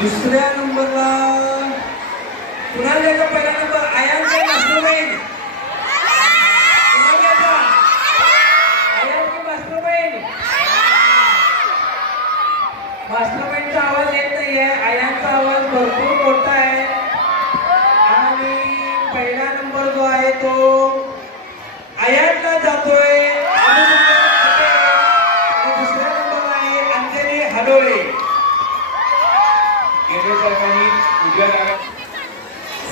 दुसऱ्या नंबरला पुन्हा द्यायचा पहिला नंबर आयांचा मास्टरमाइंड. पुन्हा द्यायचा आयांची मास्टरमाइंड. मास्टरमाइंडचा आवाज येत नाहीये, आयांचा आवाज भरपूर मोठा आहे. आणि पहिला नंबर जो आहे तो आयांना जातोय. दुसऱ्या नंबरला आहे अंजली हलोळे.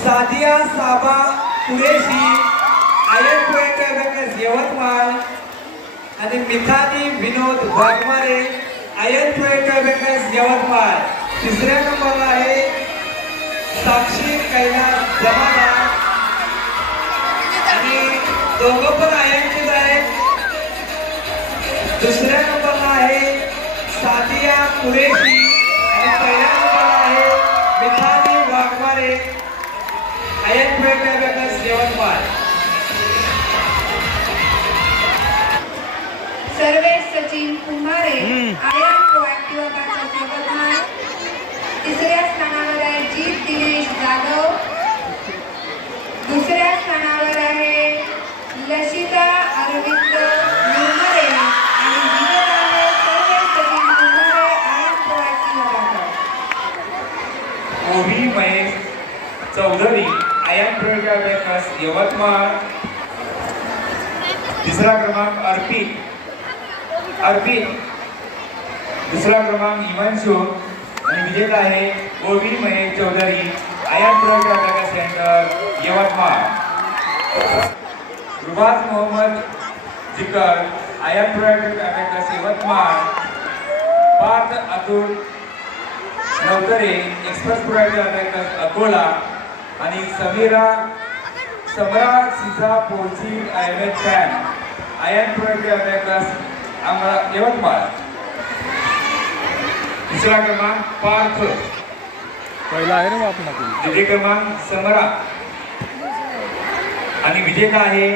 सादिया साबा कुरेशी आयन प्रोजेक्ट यवतमाळ आणि मिथाली विनोद वाघमारे आयन प्रोजेक्ट यवतमाळ. तिसऱ्या नंबरला आहे साक्षी कैलास जमाना आणि दोघं पण आयनचेच आहेत. दुसऱ्या नंबरला आहे सादिया कुरेशी आणि पहिल्या नंबरला आहे Mithali Waghmare ion project Yavatmal. Sarvesh Sachin Kumbhare ion proactive अभ्यास यवतमाळ. तिसऱ्या स्थानावर आहे जीत दिनेश जाधव. दुसऱ्या स्थानावर आहे लशिता अरविंद मुरमरे आणि विजेता आहे सर्वेश सचिन कुंभारे आयन प्रोएक्टिव्ह अभ्यास. ओवी महेश चौधरी आयन प्रोजेक्ट अभ्यास यवतमाळ. तिसरा क्रमांक अर्पित. दुसरा क्रमांक इमांशु आणि विजेता आहे Ovi Mahesh Chaudhari Ion Project Abhyas Center Yavatmal. Rubaz Mohammad Zikar Ion Project Abhyas Yavatmal. Parth Atul Navtare Express Project Abhyas Akola आणि समरा सीता पोची आयन फॅन आयन प्रोजेक्ट अभ्यास यवतमाळ. तिसरा क्रमांक पार्थ. पहिला आहे ना आपण. द्वितीय क्रमांक समरा आणि विजेता आहे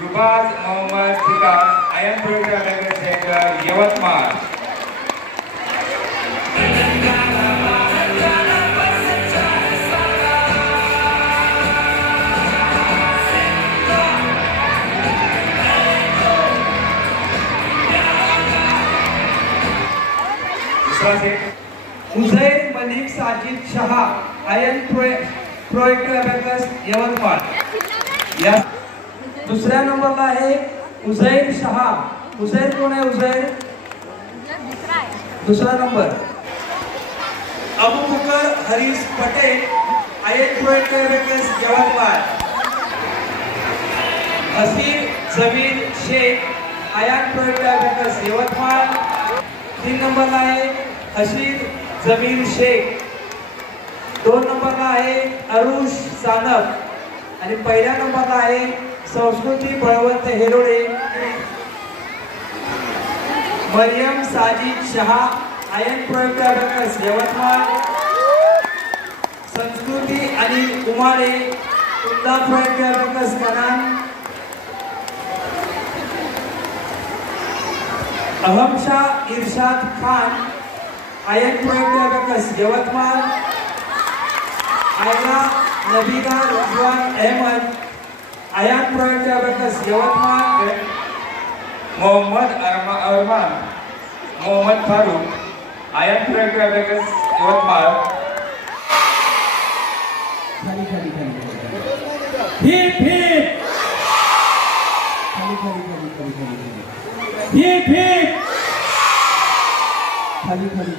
Rubaz Mohammad Zikar Ion Project Abhyas Center Yavatmal. Uzair Malik Sajid Shah Ion Project Abhyas Yavatmal. या दुसऱ्या नंबरला आहे उझैर शहा. उझैर कोण आहे? उझैर दुसरा नंबर. अबू बकर हरीश पटेल आयन प्रोजेक्ट अभ्यास यवतमाळ. हसीर जमीर शेख आयन प्रोजेक्ट अभ्यास यवतमाळ. 3 नंबरला आहे हसीर जमीर शेख. 2 नंबरला आहे अरुष सानप आणि पहिल्या नंबरला आहे संस्कृती बळवंत हेरोडे. Mariam Sajid Shah Ion Project Abhyas Yavatmal. संस्कृती अनिल कुमारे उद्दा प्रोजेक्ट अभ्यास कनान. अहमशा इरशाद खान आयन प्रोजेक्ट अभ्यास यवतमाळ. आयला नबीना रिजवान अहमद आयन प्रोजेक्ट अभ्यास यवतमाळ. मोहम्मद अरमान मोहम्मद फारूक आयन प्रोजेक्ट अभ्यास यवतमाळ. खाली खाली खाली हिप हिप खाली खाली खाली खाली खाली हिप हिप खाली खाली